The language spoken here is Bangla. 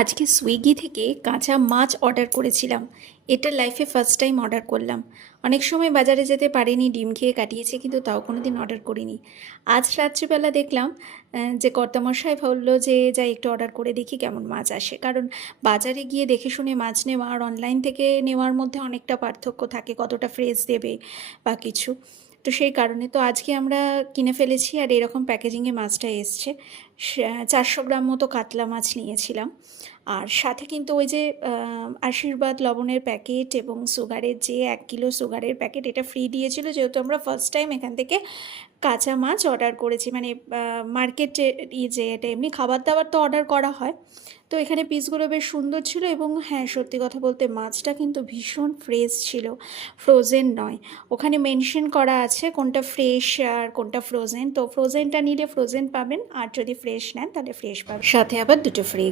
আজকে সুইগি থেকে কাঁচা মাছ অর্ডার করেছিলাম। এটা লাইফে ফার্স্ট টাইম অর্ডার করলাম। অনেক সময় বাজারে যেতে পারিনি, ডিম খেয়ে কাটিয়েছি, কিন্তু তাও কোনো দিন অর্ডার করিনি। আজ রাত্রিবেলা দেখলাম যে কর্তামশাই বলল যে যাই একটু অর্ডার করে দেখি কেমন মাছ আসে, কারণ বাজারে গিয়ে দেখে শুনে মাছ নেওয়া আর অনলাইন থেকে নেওয়ার মধ্যে অনেকটা পার্থক্য থাকে, কতটা ফ্রেশ দেবে বা কিছু। তো সেই কারণে তো আজকে আমরা কিনে ফেলেছি, আর এরকম প্যাকেজিংয়ে মাছটা এসছে। 400 গ্রাম মতো কাতলা মাছ নিয়েছিলাম। আর সাথে কিন্তু ওই যে আশীর্বাদ লবণের প্যাকেট এবং সুগারের যে 1 কিলো সুগারের প্যাকেট, এটা ফ্রি দিয়েছিল, যেহেতু আমরা ফার্স্ট টাইম এখান থেকে কাঁচা মাছ অর্ডার করেছি। মানে মার্কেটে যে এটা এমনি খাবার দাবার তো অর্ডার করা হয়। তো এখানে পিসগুলো বেশ সুন্দর ছিল, এবং হ্যাঁ, সত্যি কথা বলতে মাছটা কিন্তু ভীষণ ফ্রেশ ছিল, ফ্রোজেন নয়। ওখানে মেনশন করা আছে কোনটা ফ্রেশ আর কোনটা ফ্রোজেন। তো ফ্রোজেনটা নিলে ফ্রোজেন পাবেন, আর যদি ফ্রেশ নেন তাহলে ফ্রেশ পাবেন, সাথে আবার দুটো ফ্রি।